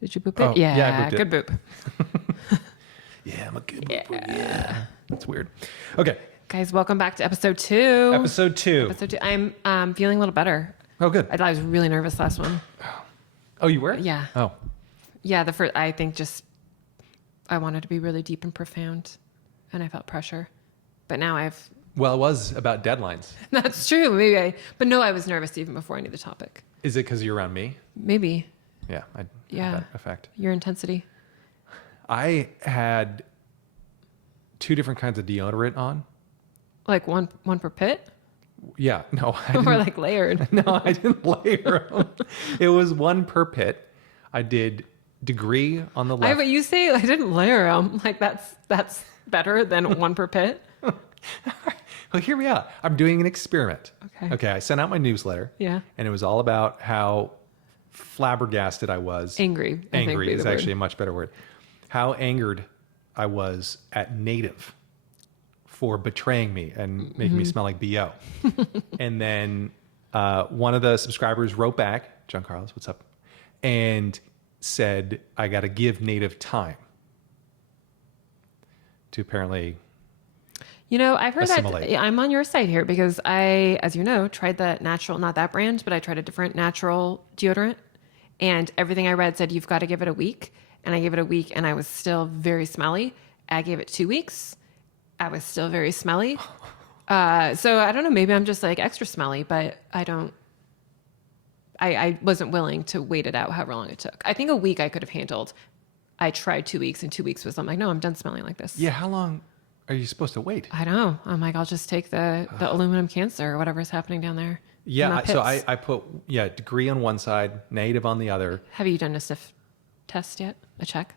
Did you boop it? Oh, yeah, I booped good it. boop. Yeah, I'm a good booper. Yeah. That's weird. Okay. Guys, welcome back to episode 2. Episode 2. Episode 2. I'm feeling a little better. Oh, good. I was really nervous last one. Oh, you were? Yeah. Oh. Yeah, the first, I think just, I wanted to be really deep and profound, and I felt pressure. But now Well, it was about deadlines. that's true, but no, I was nervous even before I knew the topic. Is it because you're around me? Maybe. Yeah, I Yeah. had that effect. Your intensity. I had 2 different kinds of deodorant on. Like one per pit? Yeah, no, I Or didn't. like layered? No, I didn't layer them. It was 1 per pit. I did Degree on the left. But you say I didn't layer them. Like that's better than one per pit? Well, here we are. I'm doing an experiment. Okay. Okay, I sent out my newsletter. Yeah. And it was all about how flabbergasted I was. Angry, I think Angry would be is the word. actually a much better word. How angered I was at Native for betraying me and making me smell like BO. And then one of the subscribers wrote back, John Carlos, what's up? And said, I got to give Native time to apparently... You know, I've heard Assimilate. that. I'm on your side here because I, as you know, tried the natural, not that brand, but I tried a different natural deodorant. And everything I read said, you've got to give it a week. And I gave it a week and I was still very smelly. I gave it 2 weeks. I was still very smelly. So I don't know, maybe I'm just like extra smelly, but I wasn't willing to wait it out however long it took. I think a week I could have handled. I tried 2 weeks and 2 weeks was, I'm like, no, I'm done smelling like this. Yeah, how long are you supposed to wait? I don't know. I'm like, I'll just take the aluminum cancer or whatever's happening down there. in Yeah, my so pits. I put, Degree on one side, Native on the other. Have you done a sniff test yet? A check?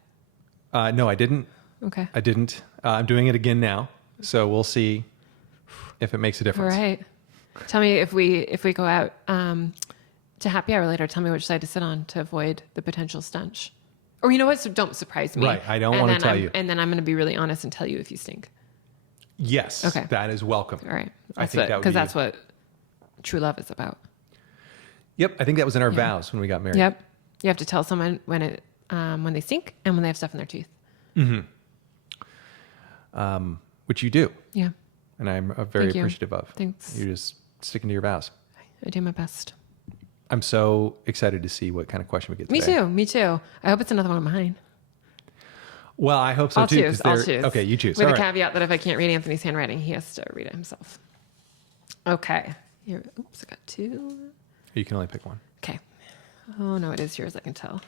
No, I didn't. Okay. I didn't. I'm doing it again now. So we'll see if it makes a All difference. right. Tell me if we go out to happy hour later, tell me which side to sit on to avoid the potential stench. Or you know what? So don't surprise me. Right. I don't And want to then tell I'm- you. And then I'm going to be really honest and tell you if you stink. Yes. Okay. That is welcome. All right. I think that would be... Because that's what true love is about. Yep. I think that was in our vows when we got married. Yep. You have to tell someone when they stink and when they have stuff in their teeth. Which you do. Yeah. And I'm very Thank you. appreciative of. Thanks. You're just sticking to your vows. I do my best. I'm so excited to see what kind of question we get Me today. too. Me too. I hope it's another one of mine. Well, I hope so I'll too. 'cause choose. I'll they're- choose. Okay, you choose. With All a right. caveat that if I can't read Anthony's handwriting, he has to read it himself. Okay. Here. Oops, I got 2. You can only pick one. Okay. Oh, no, it is yours. I can tell.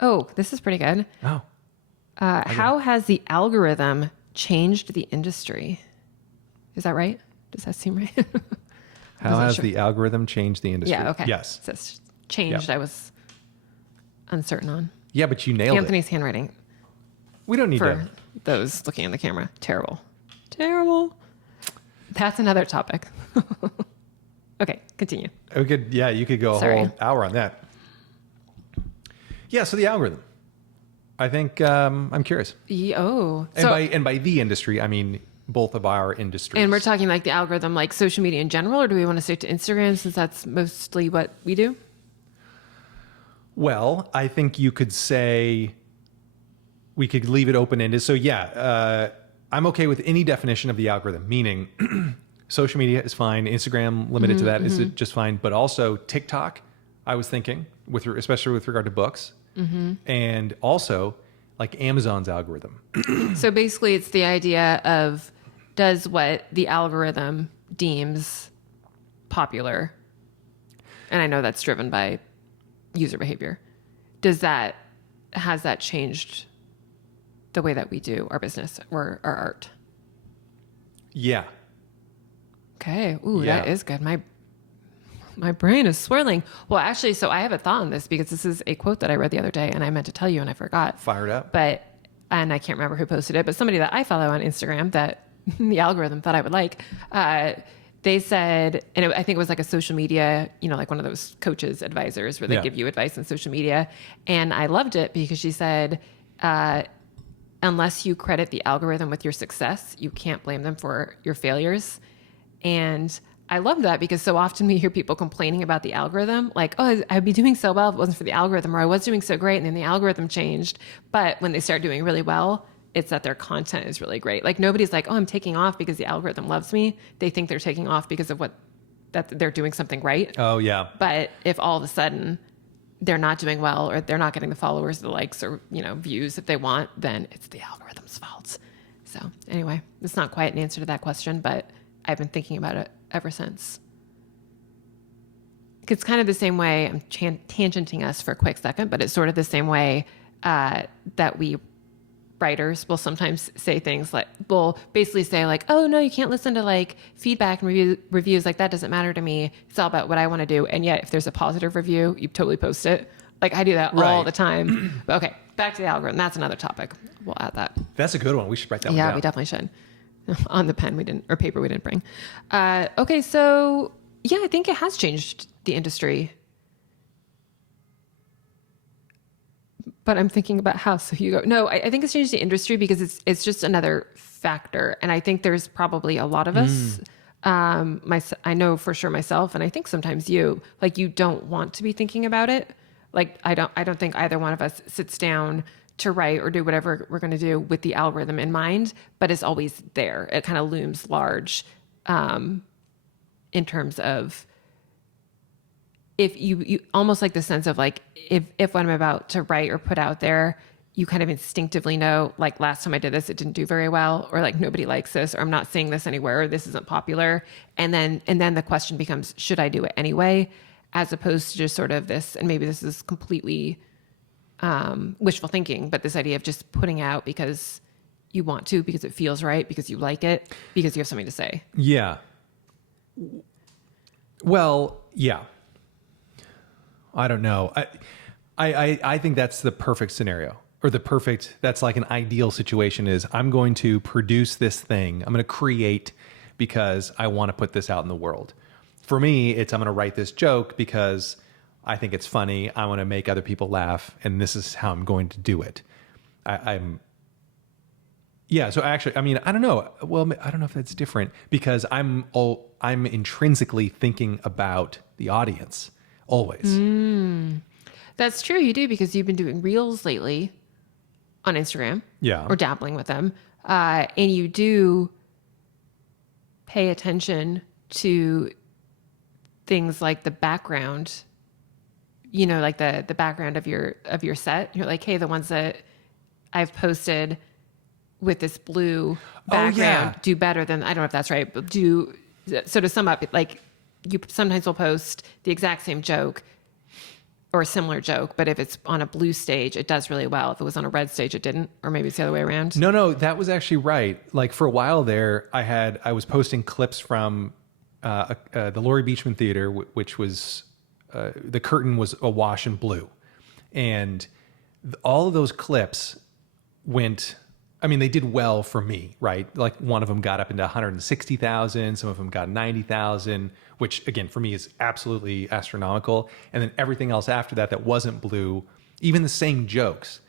Oh, this is pretty good. Oh. How has the algorithm changed the industry? Is that right? Does that seem right? How wasn't has sure. the algorithm changed the industry? Yeah, okay. Yes. It says changed. Yep. I was uncertain on. Yeah, but you nailed Anthony's handwriting. it. We don't need For to. those looking in the camera. Terrible. Terrible. That's another topic. Okay, continue. You could go a Sorry. whole hour on that. Yeah, so the algorithm. I think I'm curious. Oh. And by the industry, I mean both of our industries. And we're talking like the algorithm, like social media in general, or do we want to stick to Instagram since that's mostly what we do? Well, I think you could say we could leave it open-ended. So I'm okay with any definition of the algorithm, meaning social media is fine, Instagram limited to that is just fine, but also TikTok, I was thinking, especially with regard to books, and also like Amazon's algorithm. So basically, it's the idea of does what the algorithm deems popular, and I know that's driven by user behavior. Has that changed the way that we do our business or our art? Yeah. Okay. Ooh, Yeah. that is good. My brain is swirling. Well, actually, so I have a thought on this because this is a quote that I read the other day and I meant to tell you and I forgot. Fired up. And I can't remember who posted it, but somebody that I follow on Instagram that the algorithm thought I would like, they said, and I think it was like a social media, like one of those coaches, advisors where they Yeah. give you advice on social media. And I loved it because she said, unless you credit the algorithm with your success, you can't blame them for your failures. And I love that because so often we hear people complaining about the algorithm, like, oh, I'd be doing so well if it wasn't for the algorithm, or I was doing so great and then the algorithm changed. But when they start doing really well, it's that their content is really great. Like nobody's like, oh, I'm taking off because the algorithm loves me. They think they're taking off because of that they're doing something right. Oh yeah. But if all of a sudden they're not doing well or they're not getting the followers, the likes or, views that they want, then it's the algorithm's fault. So anyway, it's not quite an answer to that question, but I've been thinking about it ever since. It's kind of the same way, I'm tangenting us for a quick second, but it's sort of the same way that we writers will sometimes say things like, will basically say like, oh no, you can't listen to like feedback and reviews. Like that doesn't matter to me. It's all about what I want to do. And yet if there's a positive review, you totally post it. Like I do that all the time. But okay, back to the algorithm. That's another topic. We'll add that. That's a good one. We should write that one Yeah, down. we definitely should. On the pen we didn't, or paper we didn't bring. Okay, so yeah, I think it has changed the industry. But I'm thinking about how. So you go. No, I think it's changed the industry because it's just another factor, and I think there's probably a lot of us. I know for sure myself, and I think sometimes you don't want to be thinking about it. Like I don't think either one of us sits down to write or do whatever we're going to do with the algorithm in mind, but it's always there. It kind of looms large in terms of if you almost like the sense of like, if what I'm about to write or put out there, you kind of instinctively know, like last time I did this, it didn't do very well, or like nobody likes this, or I'm not seeing this anywhere, or this isn't popular. And then the question becomes, should I do it anyway? As opposed to just sort of this, and maybe this is completely wishful thinking, but this idea of just putting out because you want to, because it feels right, because you like it, because you have something to say. Yeah. Well, yeah. I don't know. I think that's the perfect scenario, or that's like an ideal situation is I'm going to produce this thing. I'm going to create because I want to put this out in the world. For me, I'm going to write this joke because I think it's funny. I want to make other people laugh, and this is how I'm going to do it. Yeah. So actually, I mean, I don't know. Well, I don't know if that's different because I'm intrinsically thinking about the audience always. That's true. You do, because you've been doing reels lately on Instagram, or dabbling with them, and you do pay attention to things like the background. Like the background of your set. You're like, hey, the ones that I've posted with this blue background do better than, I don't know if that's right, but so to sum up, like you sometimes will post the exact same joke or a similar joke, but if it's on a blue stage, it does really well. If it was on a red stage, it didn't, or maybe it's the other way around. No, that was actually right. Like for a while there, I was posting clips from the Laurie Beachman Theater, which was the curtain was awash in blue, and all of those clips went. I mean, they did well for me, right? Like one of them got up into 160,000, some of them got 90,000, which again for me is absolutely astronomical. And then everything else after that wasn't blue, even the same jokes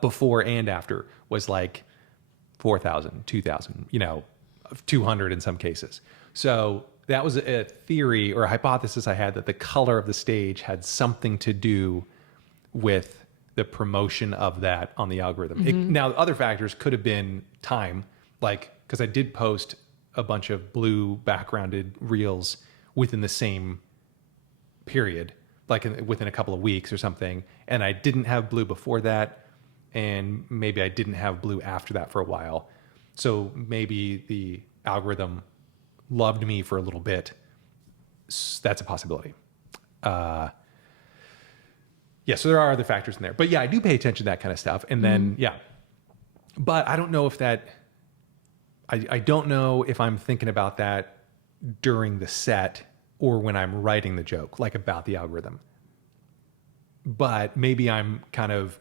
before and after was like 4,000, 2,000, 200 in some cases. So that was a theory or a hypothesis I had that the color of the stage had something to do with the promotion of that on the algorithm. Now, other factors could have been time, like, because I did post a bunch of blue backgrounded reels within the same period, like within a couple of weeks or something. And I didn't have blue before that. And maybe I didn't have blue after that for a while. So maybe the algorithm loved me for a little bit. That's a possibility. Yeah, so there are other factors in there. But yeah, I do pay attention to that kind of stuff. And then, but I don't know if I don't know if I'm thinking about that during the set or when I'm writing the joke, like about the algorithm. But maybe I'm kind of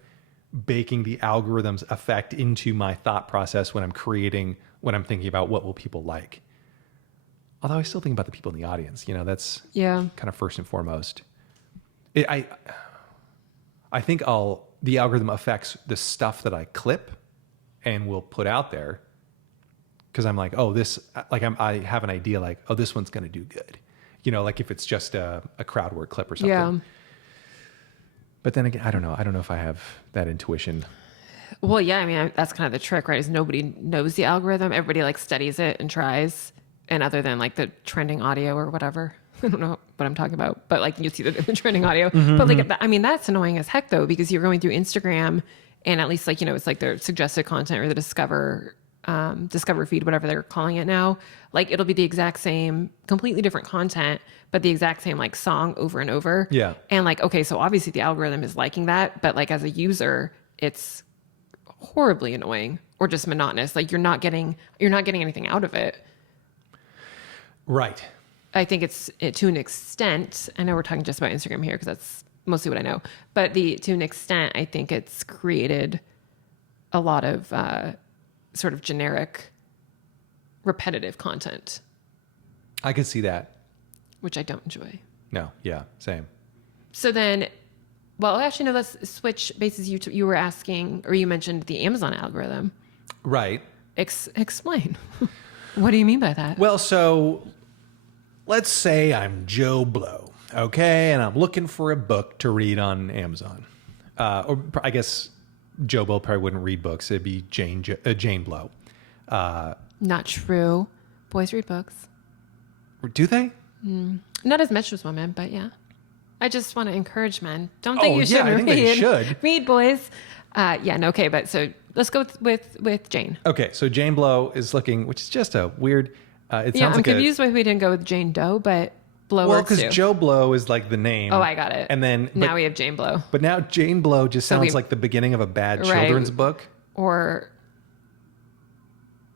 baking the algorithm's effect into my thought process when I'm thinking about what will people like. Although I still think about the people in the audience, that's kind of first and foremost. I think the algorithm affects the stuff that I clip and will put out there because I'm like, oh, this, like I have an idea like, oh, this one's going to do good. Like if it's just a crowd work clip or something. Yeah. But then again, I don't know. I don't know if I have that intuition. Well, yeah, I mean, that's kind of the trick, right? Is nobody knows the algorithm. Everybody like studies it and tries. And other than like the trending audio or whatever, I don't know what I'm talking about, but like you see the trending audio. But like, I mean, that's annoying as heck though, because you're going through Instagram and at least like, it's like their suggested content or the discover feed, whatever they're calling it now. Like it'll be the exact same, completely different content, but the exact same like song over and over. Yeah. And like, okay, so obviously the algorithm is liking that, but like as a user, it's horribly annoying or just monotonous. Like you're not getting anything out of it. Right. I think it's to an extent, I know we're talking just about Instagram here because that's mostly what I know, but to an extent, I think it's created a lot of sort of generic, repetitive content. I could see that. Which I don't enjoy. No. Yeah. Same. So then, well, actually, no, let's switch bases. You were asking, or you mentioned the Amazon algorithm. Right. Explain. What do you mean by that? Well, so let's say I'm Joe Blow, okay, and I'm looking for a book to read on Amazon. Or I guess Joe Blow probably wouldn't read books. It'd be Jane Blow. Not true. Boys read books. Do they? Not as much as women, but yeah. I just want to encourage men. Don't think you shouldn't I think read. they should. Read, boys. Yeah, no, okay, but so let's go with Jane. Okay, so Jane Blow is looking, which is just a weird. It Yeah, sounds I'm like confused why we didn't go with Jane Doe, but Blow well, works too. because Joe Blow is like the name. Oh, I got it. And then now we have Jane Blow. but now Jane Blow just sounds we- like the beginning of a bad Right. children's book. Or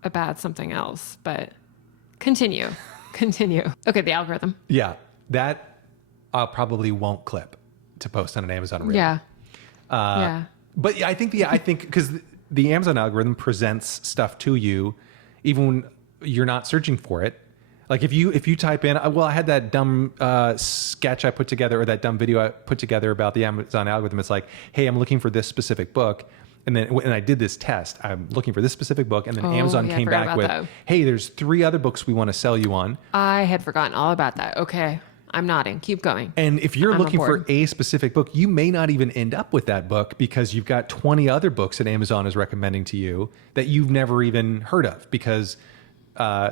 about something else, but continue. Continue. Okay, the algorithm. Yeah, that probably won't clip to post on an Amazon Reel. Yeah. Uh, yeah. But yeah, I think because the Amazon algorithm presents stuff to you, even when you're not searching for it. Like if you type in, well, I had that dumb sketch I put together or that dumb video I put together about the Amazon algorithm. It's like, hey, I'm looking for this specific book. And then when I did this test, I'm looking for this specific book. And then Amazon yeah, I came forgot back about with, that. hey, there's 3 other books we want to sell you on. I had forgotten all about that. Okay. I'm nodding. Keep going. And if you're I'm looking on for board. a specific book, you may not even end up with that book because you've got 20 other books that Amazon is recommending to you that you've never even heard of because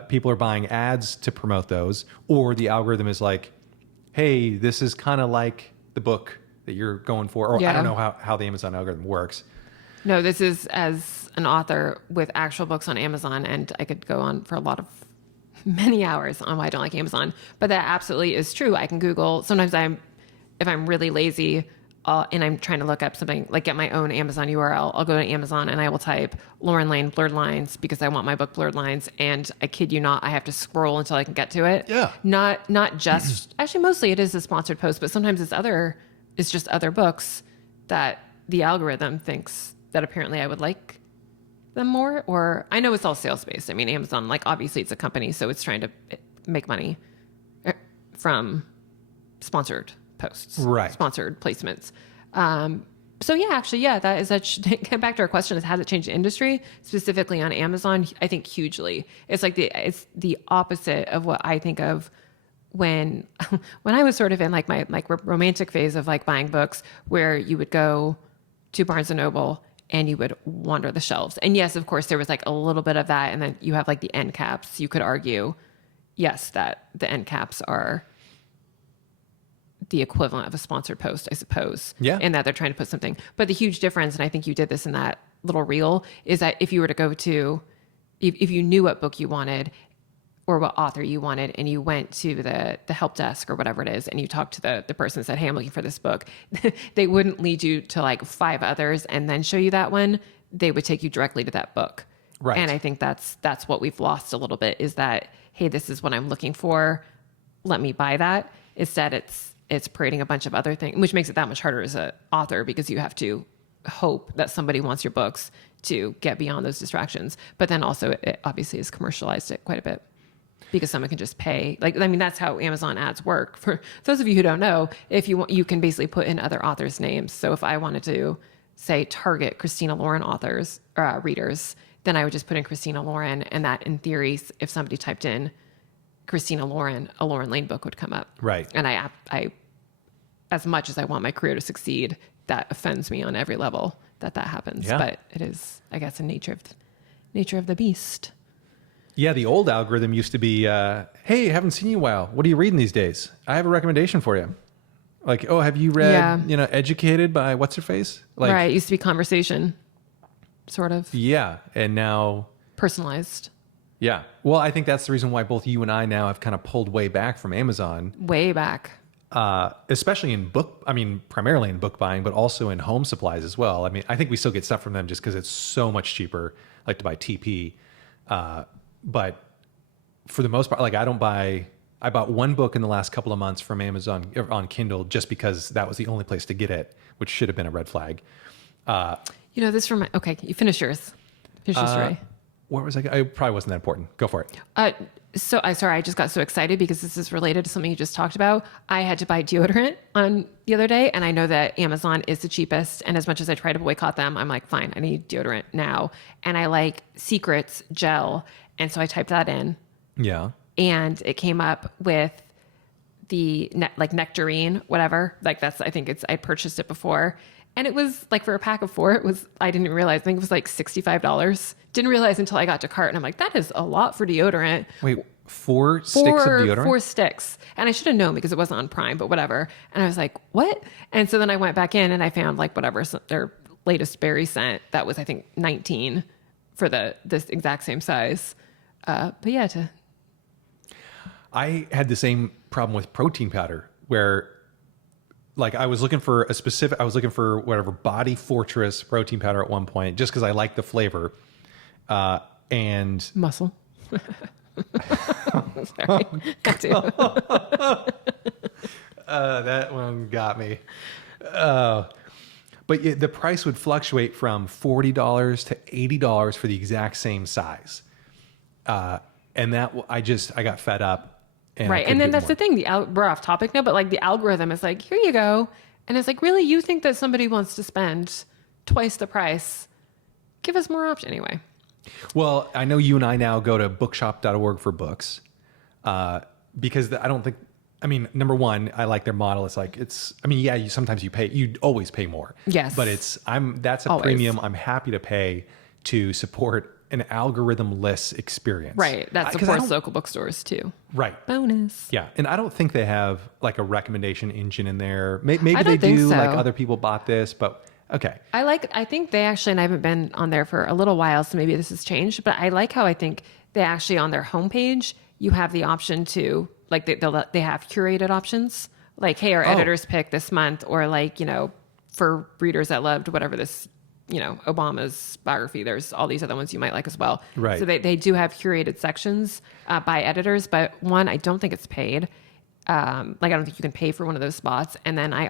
people are buying ads to promote those, or the algorithm is like, hey, this is kind of like the book that you're going for. Or I Yeah. don't know how the Amazon algorithm works. No, this is as an author with actual books on Amazon, and I could go on for a lot of many hours on why I don't like Amazon, but that absolutely is true. I can Google. Sometimes if I'm really lazy and I'm trying to look up something, like get my own Amazon URL, I'll go to Amazon and I will type Lauren Lane Blurred Lines because I want my book Blurred Lines. And I kid you not, I have to scroll until I can get to it. Yeah. Not just, actually mostly it is a sponsored post, but sometimes it's just other books that the algorithm thinks that apparently I would like them more. Or I know it's all sales based. I mean, Amazon, like obviously it's a company, so it's trying to make money from sponsored posts, Right. sponsored placements. So yeah, actually, yeah, that is get back to our question: is has it changed the industry specifically on Amazon? I think hugely. It's like it's the opposite of what I think of when I was sort of in like my romantic phase of like buying books, where you would go to Barnes and Noble and you would wander the shelves. And yes, of course, there was like a little bit of that, and then you have like the end caps. You could argue, yes, that the end caps are the equivalent of a sponsored post, I suppose. Yeah. And that they're trying to put something. But the huge difference, and I think you did this in that little reel, is that if you were to go to, if you knew what book you wanted or what author you wanted, and you went to the help desk or whatever it is, and you talked to the person and said, hey, I'm looking for this book, they wouldn't lead you to like 5 others and then show you that one. They would take you directly to that book. Right. And I think that's what we've lost a little bit, is that, hey, this is what I'm looking for. Let me buy that. Instead, it's parading a bunch of other things, which makes it that much harder as an author because you have to hope that somebody wants your books to get beyond those distractions. But then also it obviously has commercialized it quite a bit because someone can just pay. Like, I mean, that's how Amazon ads work. For those of you who don't know, if you want, you can basically put in other authors' names. So if I wanted to say target Christina Lauren authors, readers, then I would just put in Christina Lauren, and that in theory, if somebody typed in Christina Lauren, a Lauren Lane book would come up. Right. And I as much as I want my career to succeed, that offends me on every level that happens. Yeah. But it is, I guess, a nature of the beast. Yeah, the old algorithm used to be, hey, haven't seen you in a while. What are you reading these days? I have a recommendation for you. Like, oh, have you read, Yeah. Educated by what's her face? Like, Right. It used to be conversation, sort of yeah. And now, personalized. yeah. Well, I think that's the reason why both you and I now have kind of pulled way back from Amazon, Way back. especially primarily in book buying, but also in home supplies as well. I mean, I think we still get stuff from them just because it's so much cheaper, like to buy TP. But for the most part, like I bought one book in the last couple of months from Amazon on Kindle just because that was the only place to get it, which should have been a red flag. This okay, you finish yours. Finish your story. Where was I? It probably wasn't that important. Go for it. I just got so excited because this is related to something you just talked about. I had to buy deodorant on the other day, and I know that Amazon is the cheapest. And as much as I try to boycott them, I'm like, fine, I need deodorant now. And I like Secrets gel. And so I typed that in, Yeah. and it came up with the nectarine, whatever. Like I purchased it before. And it was like for a pack of 4, I didn't realize, I think it was like $65. Didn't realize until I got to cart, and I'm like, that is a lot for deodorant. Wait, 4 sticks of deodorant? 4 sticks. And I should have known because it wasn't on Prime, but whatever. And I was like, what? And so then I went back in and I found like whatever, their latest berry scent that was, I think, 19 for this exact same size. But yeah, I had the same problem with protein powder where like I was looking for whatever Body Fortress protein powder at one point, just because I liked the flavor. And muscle. Sorry. Got to. that one got me. But the price would fluctuate from $40 to $80 for the exact same size. And that I got fed up. And Right. And then that's the thing. We're off topic now, but like the algorithm is like, here you go. And it's like, really, you think that somebody wants to spend twice the price? Give us more option anyway. Well, I know you and I now go to bookshop.org for books, because number one, I like their model. It's like, sometimes you always pay more. Yes. But that's a Always. premium I'm happy to pay to support an algorithm-less experience. Right. That 'Cause supports local bookstores too. Right. Bonus. Yeah. And I don't think they have like a recommendation engine in there. Maybe I they don't think do, so. like other people bought this, but okay. I think they actually, and I haven't been on there for a little while, so maybe this has changed, but I like how I think they actually on their homepage, you have the option to, like they have curated options. Like, hey, our editor's pick this month, or like, for readers that loved whatever this, Obama's biography, there's all these other ones you might like as well. Right. So they do have curated sections by editors, but one, I don't think it's paid. I don't think you can pay for one of those spots. And then I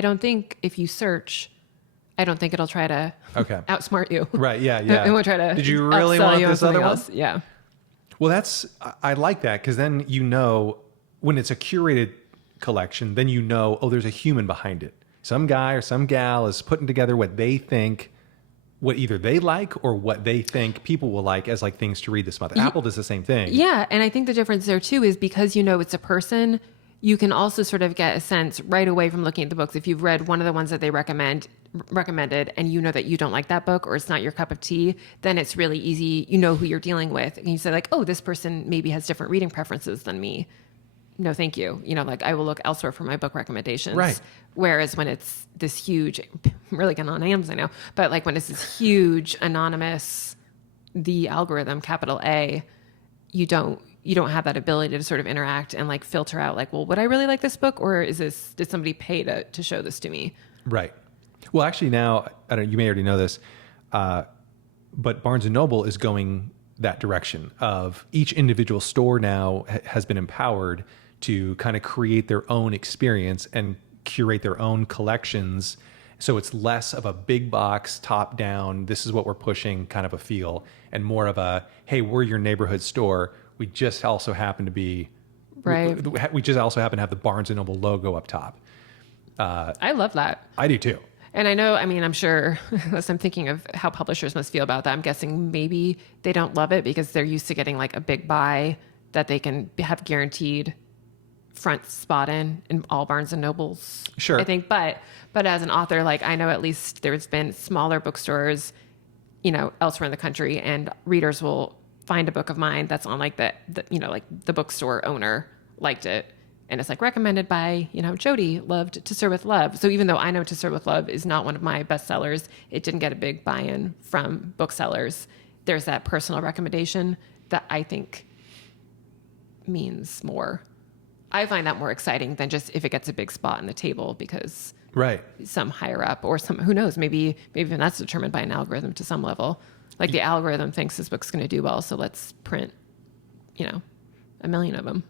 don't think if you search, I don't think it'll try to outsmart you. Right. Yeah. Yeah. It won't try to. Did you really upsell want you on this other something one? else. Yeah. Well, I like that because then when it's a curated collection, then there's a human behind it. Some guy or some gal is putting together what they think, what either they like or what they think people will like as like things to read this month. Apple does the same thing. Yeah, and I think the difference there too is because it's a person, you can also sort of get a sense right away from looking at the books. If you've read one of the ones that they recommended and you know that you don't like that book or it's not your cup of tea, then it's really easy. You know who you're dealing with. And you say like, oh, this person maybe has different reading preferences than me. No, thank you. I will look elsewhere for my book recommendations. Right. Whereas when it's this huge, I'm really getting on Amazon now, but like when it's this huge anonymous, the algorithm, capital A, you don't have that ability to sort of interact and like filter out like, well, would I really like this book, or did somebody pay to show this to me? Right. Well, actually now, you may already know this, but Barnes & Noble is going that direction of each individual store now has been empowered to kind of create their own experience and curate their own collections. So it's less of a big box, top down, this is what we're pushing kind of a feel, and more of a, hey, we're your neighborhood store. We just also happen to be, right. We just also happen to have the Barnes & Noble logo up top. I love that. I do too. And I know, I mean, I'm sure as I'm thinking of how publishers must feel about that, I'm guessing maybe they don't love it because they're used to getting like a big buy that they can have guaranteed front spot in all Barnes and Nobles. Sure. I think, but as an author, like I know at least there's been smaller bookstores, you know, elsewhere in the country, and readers will find a book of mine that's on like the you know, like the bookstore owner liked it. And it's like recommended by, you know, Jody loved To Serve with Love. So even though I know To Serve with Love is not one of my bestsellers, it didn't get a big buy-in from booksellers. There's that personal recommendation that I think means more. I find that more exciting than just if it gets a big spot on the table because Right. some higher up or some, who knows, maybe even that's determined by an algorithm to some level. Like the algorithm thinks this book's going to do well, so let's print, you know, 1 million of them.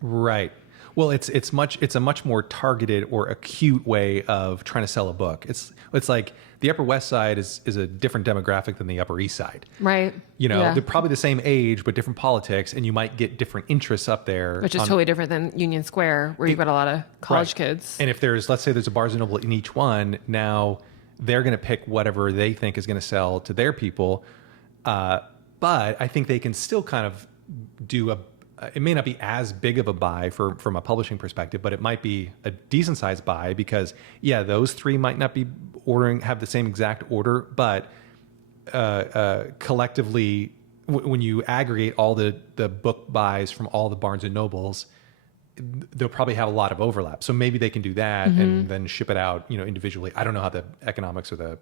Right. Well, it's a much more targeted or acute way of trying to sell a book. It's like the Upper West Side is a different demographic than the Upper East Side. Right. You know, Yeah. they're probably the same age, but different politics, and you might get different interests up there. Which is totally different than Union Square, where you've got a lot of college Right. kids. And if let's say there's a Barnes and Noble in each one, now they're going to pick whatever they think is going to sell to their people. But I think they can still kind of do it may not be as big of a buy from a publishing perspective, but it might be a decent sized buy because, yeah, those three might not be have the same exact order, but collectively, when you aggregate all the book buys from all the Barnes and Nobles, they'll probably have a lot of overlap. So maybe they can do that and then ship it out, you know, individually. I don't know how the economics of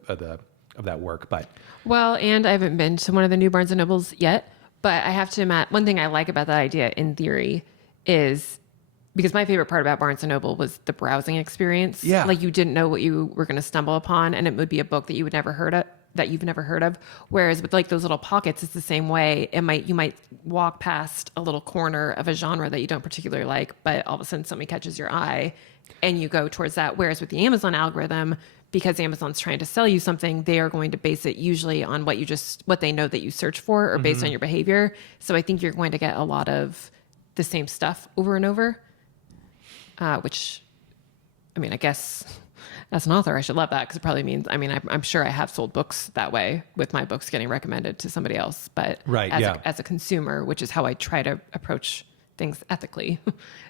that work, but Well, and I haven't been to one of the new Barnes and Nobles yet, but I have to admit, one thing I like about that idea in theory is because my favorite part about Barnes and Noble was the browsing experience. Yeah. Like you didn't know what you were going to stumble upon, and it would be a book that you've never heard of. Whereas with like those little pockets, it's the same way. You might walk past a little corner of a genre that you don't particularly like, but all of a sudden something catches your eye and you go towards that. Whereas with the Amazon algorithm, because Amazon's trying to sell you something, they are going to base it usually on what they know that you search for or based on your behavior. So I think you're going to get a lot of the same stuff over and over, which, I mean, I guess as an author, I should love that because it probably means, I mean, I'm sure I have sold books that way with my books getting recommended to somebody else, but Right, as a consumer, which is how I try to approach things ethically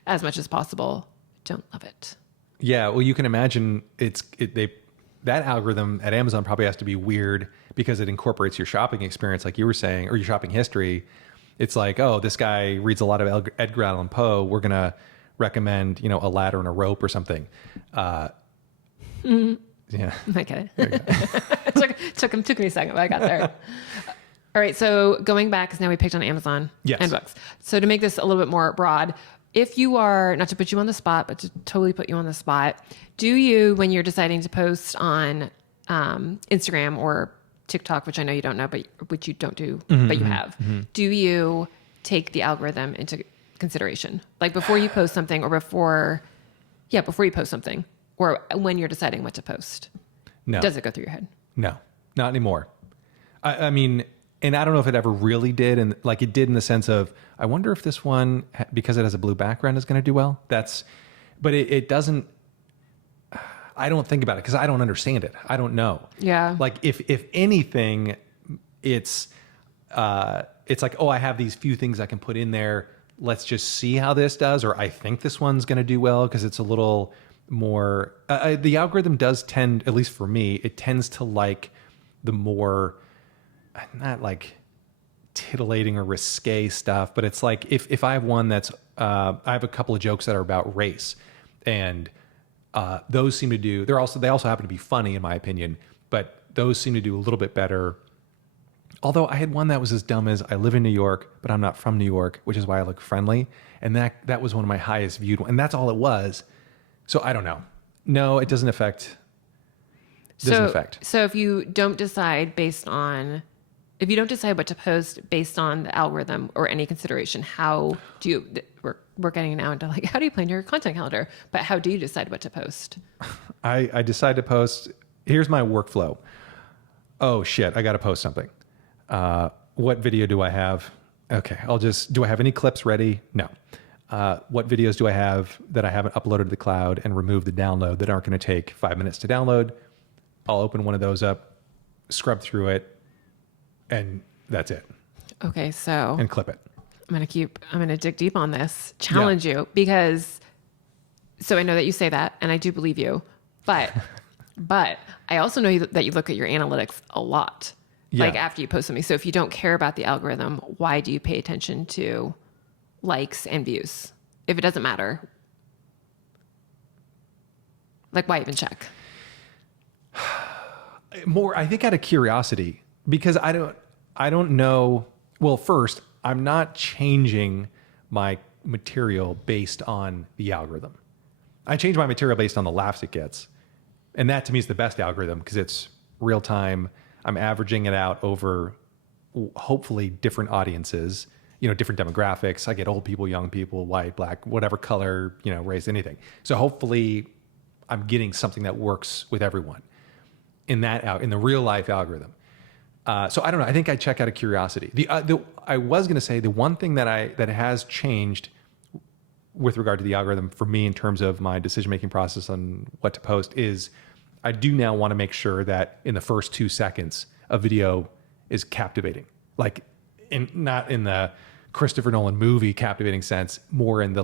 as much as possible, don't love it. yeah, well, you can imagine that algorithm at Amazon probably has to be weird because it incorporates your shopping experience, like you were saying, or your shopping history. It's like, oh, this guy reads a lot of Edgar Allan Poe. We're gonna recommend, you know, a ladder and a rope or something. Yeah. I get it. Took me a second, but I got there. All right, so going back, because now we picked on Amazon Yes. and books. So to make this a little bit more broad, if you are, not to put you on the spot, but to totally put you on the spot, do you, when you're deciding to post on Instagram or TikTok, which I know you don't know, but which you don't do, but you have, do you take the algorithm into consideration? Like before you post something before you post something, or when you're deciding what to post? No. Does it go through your head? No, not anymore. I mean, and I don't know if it ever really did. And like it did in the sense of, I wonder if this one, because it has a blue background, is going to do well. But it doesn't, I don't think about it because I don't understand it. I don't know. Yeah. Like if anything, it's like, oh, I have these few things I can put in there. Let's just see how this does. Or I think this one's going to do well because it's a little more, the algorithm does tend, at least for me, it tends to like the more, not like titillating or risque stuff, but it's like if I have one that's, I have a couple of jokes that are about race, and those seem to do, they also happen to be funny in my opinion, but those seem to do a little bit better. Although I had one that was as dumb as, I live in New York, but I'm not from New York, which is why I look friendly. And that was one of my highest viewed, and that's all it was. So I don't know. No, it doesn't affect. So if you don't decide what to post based on the algorithm or any consideration, how do you, we're getting now into like, how do you plan your content calendar, but how do you decide what to post? I decide to post, here's my workflow. Oh shit, I got to post something. What video do I have? Okay, do I have any clips ready? No. What videos do I have that I haven't uploaded to the cloud and removed the download that aren't going to take 5 minutes to download? I'll open one of those up, scrub through it, and that's it, Okay, so and clip it. I'm gonna dig deep on this, challenge you, because so I know that you say that, and I do believe you, but I also know that you look at your analytics a lot, like Yeah. after you post something. So if you don't care about the algorithm, why do you pay attention to likes and views? If it doesn't matter, like why even check? More, I think, out of curiosity, because I don't know. Well, first, I'm not changing my material based on the algorithm. I change my material based on the laughs it gets. And that to me is the best algorithm because it's real time. I'm averaging it out over hopefully different audiences, different demographics. I get old people, young people, white, black, whatever color, race, anything. So hopefully I'm getting something that works with everyone in the real life algorithm. So I don't know. I think I check out of curiosity. I was going to say the one thing that has changed with regard to the algorithm for me in terms of my decision-making process on what to post is I do now want to make sure that in the first 2 seconds a video is captivating, like not in the Christopher Nolan movie captivating sense, more in the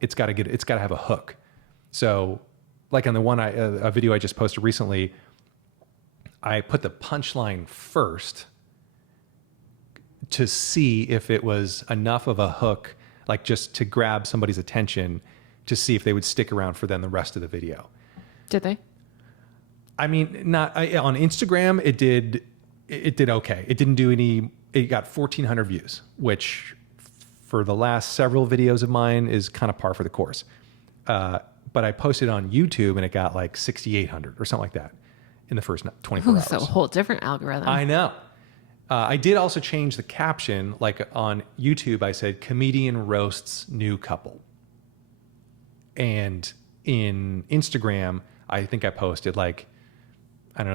it's got to have a hook. So like on the one a video I just posted recently, I put the punchline first to see if it was enough of a hook, like just to grab somebody's attention to see if they would stick around for then the rest of the video. Did they? I mean, on Instagram, it did okay. It didn't do it got 1,400 views, which for the last several videos of mine is kind of par for the course. But I posted on YouTube and it got like 6,800 or something like that in the first 24 hours. So a whole different algorithm. I know. I did also change the caption. Like on YouTube, I said, comedian roasts new couple. And in Instagram, I think I posted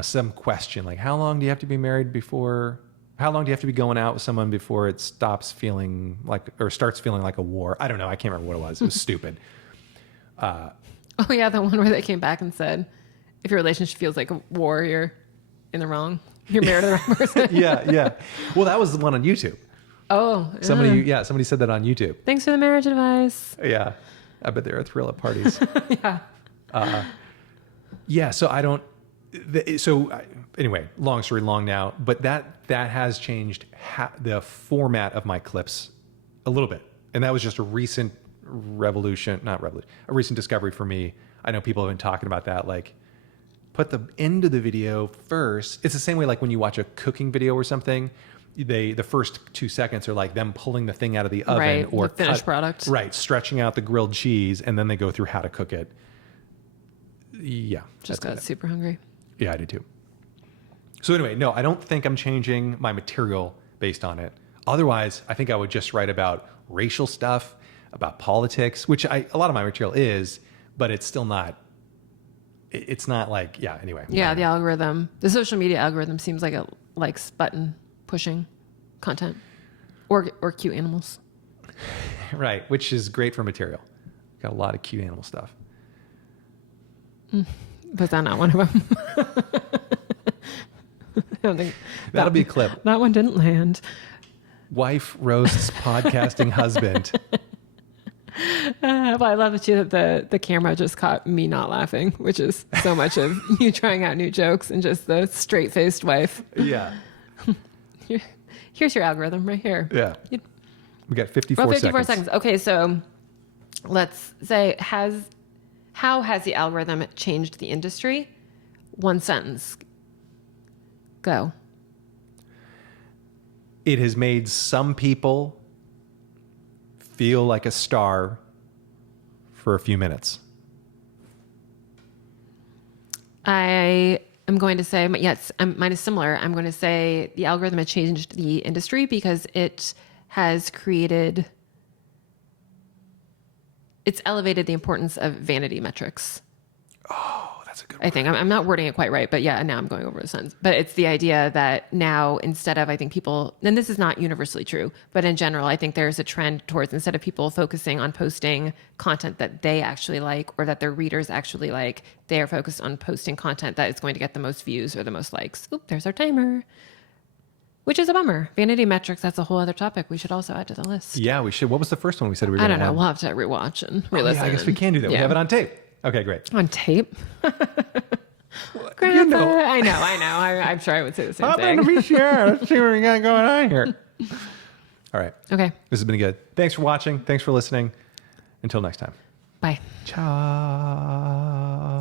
some question like, how long do you have to be married before, how long do you have to be going out with someone before it starts feeling like a war? I don't know. I can't remember what it was. It was stupid. Oh yeah, the one where they came back and said, if your relationship feels like a war, you're in the wrong. You're married to the wrong person. Yeah. Well, that was the one on YouTube. Oh, Somebody said that on YouTube. Thanks for the marriage advice. Yeah. I bet they're a thrill at parties. Yeah. Yeah. So anyway, long story long now, but that has changed the format of my clips a little bit. And that was just a recent a recent discovery for me. I know people have been talking about that, like put the end of the video first. It's the same way like when you watch a cooking video or something, the first 2 seconds are like them pulling the thing out of the oven, Right, or the finished product. Right, stretching out the grilled cheese, and then they go through how to cook it. Yeah. Just that's got it. super hungry. Yeah, I did too. So anyway, no, I don't think I'm changing my material based on it. Otherwise, I think I would just write about racial stuff, about politics, which a lot of my material is, but it's still not. It's not like, yeah, anyway. Yeah, the social media algorithm seems like it likes button pushing content or cute animals. Right, which is great for material. Got a lot of cute animal stuff. Was that not one of them? I don't think That'll be a clip. That one didn't land. Wife roasts podcasting husband. Well, I love that the camera just caught me not laughing, which is so much of you trying out new jokes and just the straight-faced wife. Yeah. Here's your algorithm right here. Yeah. We got 54 Well, 54 seconds. seconds. Okay, so let's say how has the algorithm changed the industry? One sentence. Go. It has made some people feel like a star for a few minutes. I am going to say, yes, mine is similar. I'm going to say the algorithm has changed the industry because it's elevated the importance of vanity metrics. Oh, That's a good I think I'm not wording it quite right, but yeah, now I'm going over the sentence. But it's the idea that now instead of, I think people, and this is not universally true, but in general, I think there's a trend towards instead of people focusing on posting content that they actually like or that their readers actually like, they are focused on posting content that is going to get the most views or the most likes. Oop, there's our timer, which is a bummer. Vanity metrics, that's a whole other topic we should also add to the list. Yeah, we should. What was the first one we said we were I going don't to know. We'll have to rewatch and Oh, re-listen. yeah, I guess we can do that. We Yeah. have it on tape. Okay, great. On tape? Grandpa. You know. I know. I'm sure I would say the same I'm thing. going to be sure. Let's see what we got going on here. All right. Okay. This has been good. Thanks for watching. Thanks for listening. Until next time. Bye. Ciao.